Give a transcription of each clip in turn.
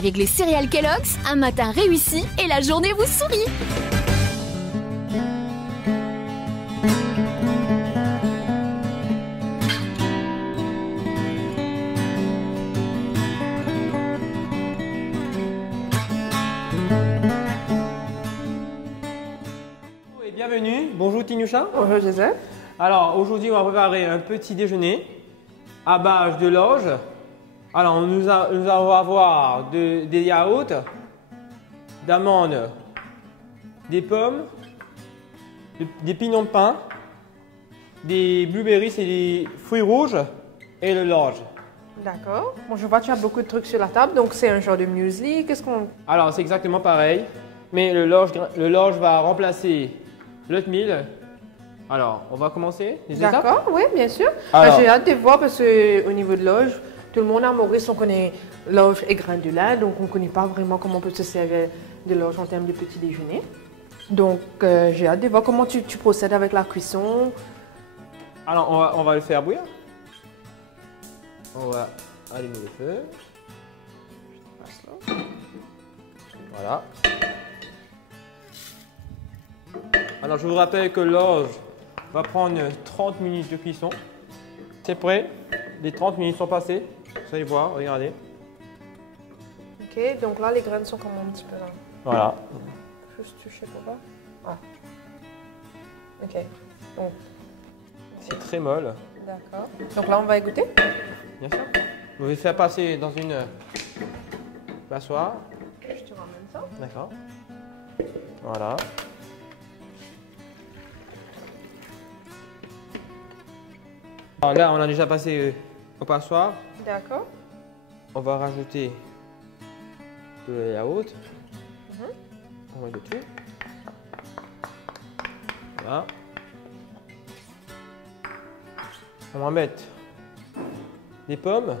Avec les céréales Kellogg's, un matin réussi et la journée vous sourit. Bienvenue, bonjour Tinusha. Bonjour Joseph. Alors aujourd'hui on va préparer un petit déjeuner à base de l'orge. Alors nous allons avoir des yaourts, d'amandes, des pommes, des pignons de pain, des blueberries et des fruits rouges et de l'orge. D'accord. Bon, je vois que tu as beaucoup de trucs sur la table, donc c'est un genre de muesli. Qu'est-ce qu'on... Alors c'est exactement pareil, mais le l'orge va remplacer l'oatmeal. Alors, on va commencer les étapes. D'accord, oui, bien sûr. Alors, j'ai hâte de voir parce qu'au niveau de l'orge, tout le monde à Maurice, on connaît l'orge et grains de lin, donc on ne connaît pas vraiment comment on peut se servir de l'orge en termes de petit déjeuner. Donc, j'ai hâte de voir comment tu procèdes avec la cuisson. Alors, on va le faire bouillir. On va allumer le feu. Voilà. Alors, je vous rappelle que l'orge va prendre 30 minutes de cuisson. C'est prêt. Les 30 minutes sont passées. Vous allez voir, regardez. Ok, donc là, les graines sont comme un petit peu là. Voilà. Juste toucher pour voir. Ah. Ok. Donc, C'est très molle. d'accord. Donc là, on va égoutter. Bien sûr. Vous allez faire passer dans une passoire. Je te ramène ça. D'accord. Voilà. Alors là, on a déjà passé au passoire. D'accord. On va rajouter le yaourt. On met le tout. Voilà. On va mettre des pommes.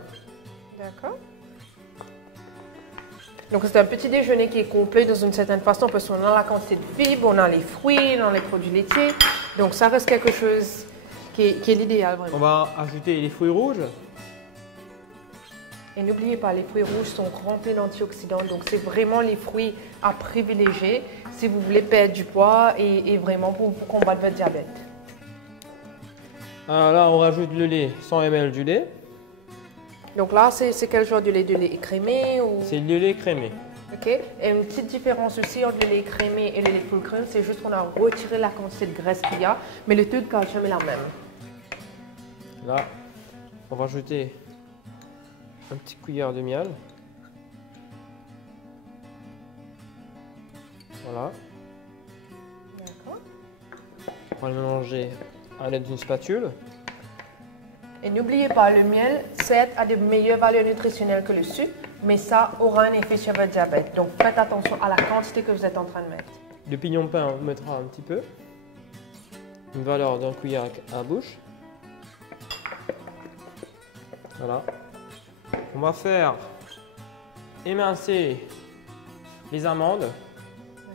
D'accord. Donc c'est un petit déjeuner qui est complet dans une certaine façon parce qu'on a la quantité de fibres, on a les fruits, on a les produits laitiers. Donc ça reste quelque chose qui est l'idéal vraiment. On va ajouter les fruits rouges. Et n'oubliez pas, les fruits rouges sont remplis d'antioxydants. Donc c'est vraiment les fruits à privilégier si vous voulez perdre du poids et vraiment pour combattre votre diabète. Alors là, on rajoute le lait, 100 ml du lait. Donc là, c'est quel genre de lait? De lait écrémé ou... C'est le lait crémé. Ok. Et une petite différence aussi entre le lait écrémé et le lait full cream, c'est juste qu'on a retiré la quantité de graisse qu'il y a, mais le taux de calcium est la même. Là, on va ajouter un petit cuillère de miel. Voilà. D'accord. On va le mélanger à l'aide d'une spatule. Et n'oubliez pas, le miel, certes, a de meilleures valeurs nutritionnelles que le sucre, mais ça aura un effet sur votre diabète. Donc faites attention à la quantité que vous êtes en train de mettre. Le pignon de pain, on mettra un petit peu. Une valeur d'un cuillère à bouche. Voilà. On va faire émincer les amandes.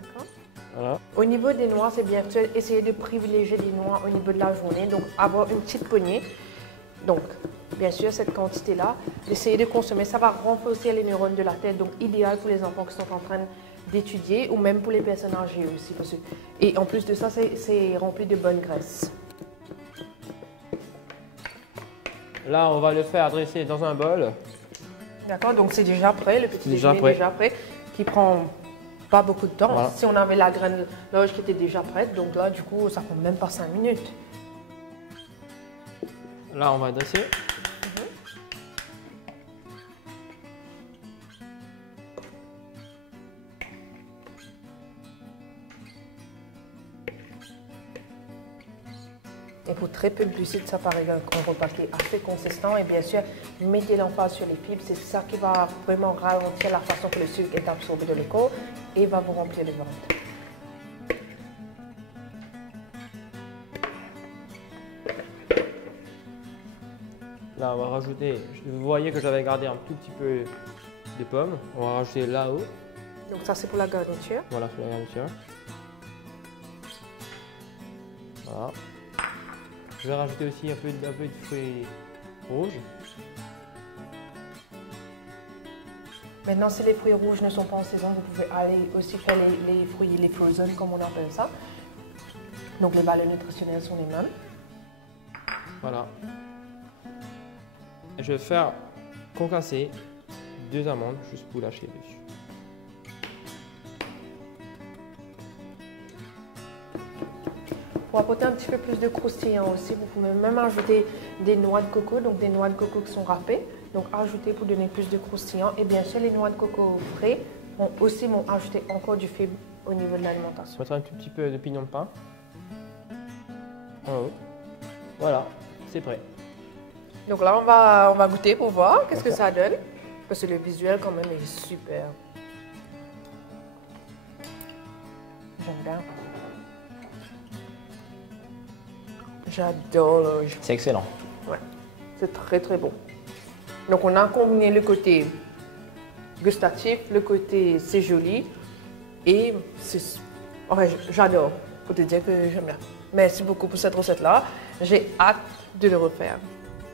D'accord. Voilà. Au niveau des noix, c'est bien sûr essayer de privilégier des noix au niveau de la journée, donc avoir une petite poignée. Donc, bien sûr, cette quantité-là, d'essayer de consommer, ça va renforcer les neurones de la tête, donc idéal pour les enfants qui sont en train d'étudier ou même pour les personnes âgées aussi. Et en plus de ça, c'est rempli de bonne graisse. Là, on va le faire dresser dans un bol. D'accord, donc c'est déjà prêt, le petit Déjà déjeuner prêt. est déjà prêt, qui prend pas beaucoup de temps. Voilà. Si on avait la graine d'orge qui était déjà prête, donc là, du coup, ça prend même pas 5 minutes. Là, on va dresser. Et pour très peu de glucides, ça paraît un repas qui est assez consistant. Et bien sûr, mettez l'emphase sur les fibres. C'est ça qui va vraiment ralentir la façon que le sucre est absorbé de le corps et va vous remplir le ventre. Là, on va rajouter, vous voyez que j'avais gardé un tout petit peu de pommes. On va rajouter là-haut. Donc ça, c'est pour la garniture. Voilà, c'est la garniture. Voilà. Je vais rajouter aussi un peu de fruits rouges. Maintenant, si les fruits rouges ne sont pas en saison, vous pouvez aller aussi faire les fruits, les frozen, comme on appelle ça. Donc les valeurs nutritionnelles sont les mêmes. Voilà. Je vais faire concasser 2 amandes juste pour lâcher dessus. Pour apporter un petit peu plus de croustillant aussi, vous pouvez même ajouter des noix de coco, donc des noix de coco qui sont râpées. Donc ajouter pour donner plus de croustillant. Et bien sûr, les noix de coco frais vont aussi ajouter encore du fibre au niveau de l'alimentation. On va mettre un tout petit peu de pignon de pain en haut. Voilà, c'est prêt. Donc là, on va goûter pour voir qu'est-ce que ça donne. Parce que le visuel quand même est super. J'aime bien. J'adore l'orange. C'est excellent. Ouais, c'est très très bon. Donc on a combiné le côté gustatif, le côté c'est joli et j'adore. Pour te dire que j'aime bien. Merci beaucoup pour cette recette-là. J'ai hâte de le refaire.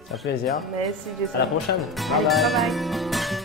C'est un plaisir. Merci Jason. À la prochaine. Allez, Bye bye. bye bye.